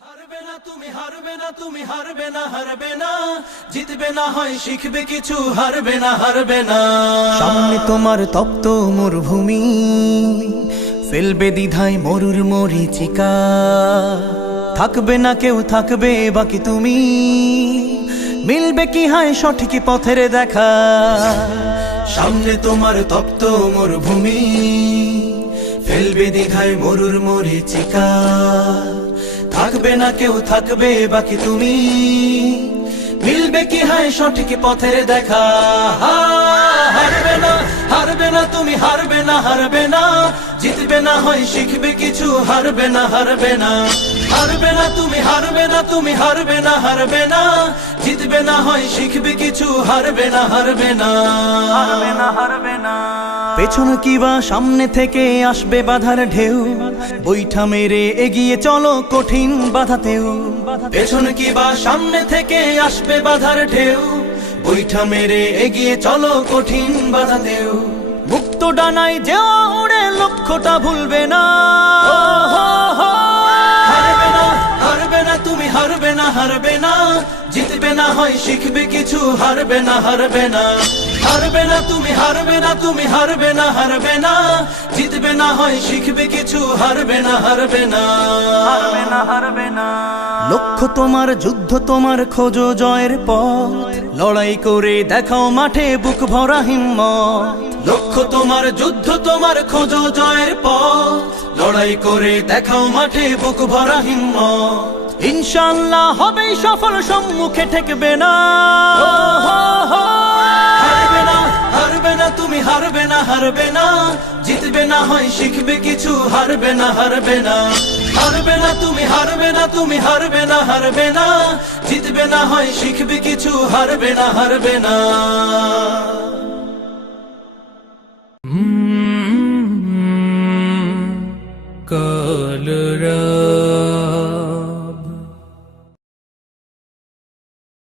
হারবে না তুমি, হারবে না তুমি, হারবে না, হারবে না, জিতবে না হয় শিখবে কিছু, হারবে না, হারবে না। সামনে তোমার তপ্ত মরুভূমি, ফেলবে দ্বিধায় মরুর মরীচিকা। থাকবে না কেউ, থাকবে বাকি তুমি, মিলবে কি হায় সঠিক পথের দেখা। সামনে তোমার তপ্ত মরুভূমি, ফেলবে দ্বিধায় মরুর মরীচিকা। থাকবে না কেউ, থাকবে বাকি তুমি, মিলবে কি হায় সঠিক পথের দেখা। হারবে না, হারবে না তুমি, হারবে না, হারবে না, জিতবে না হয় শিখবে কিছু, হারবে না, হারবে না। হারবে না তুমি, হারবে না তুমি, হারবে না, হারবে না, জিতবে না হয় শিখবে কিছু, হারবে না, হারবে না, হারবে না, হারবে না। পেছন কিবা সামনে থেকে আসবে বাধার ঢেউ, বৈঠা মেরে এগিয়ে চলো কঠিন বাধাতেও। পেছন কিবা সামনে থেকে আসবে বাধার ঢেউ, বৈঠা মেরে এগিয়ে চলো কঠিন বাধাতেও। মুক্ত ডানায় যে উড়ে লক্ষ্যটা ভুলবে না। হারবে না, হারবে না তুমি, হারবে না, হারবে না, জিতবে না হয় শিখবে কিছু, হারবে না, হারবে না। হারবে না তুমি, হারবে না তুমি, হারবে না, হারবে না, জিতবে না হয় শিখবে কিছু, হারবে না, হারবে না, হারবে না, হারবে না। লক্ষ্য তোমার, যুদ্ধ তোমার, খোঁজো জয়ের পথ, লড়াই করে দেখাও মাঠে বুক ভরা হিম্মত। লক্ষ্য তোমার, যুদ্ধ তোমার, খোঁজো জয়ের পথ, লড়াই করে দেখাও মাঠে বুক ভরা হিম্মত। ইনশাআল্লাহ হবেই সফল, সম্মুখে ঠেকবে না। হারবে না, হারবে না তুমি, হারবে না, হারবে না, জিতবে না হয় শিখবে কিছু, হারবে না, হারবে না। হারবে না তুমি, হারবে না তুমি, হারবে না, হারবে না, জিতবে না হয় শিখবে কিছু, হারবে না, হারবে না। কাল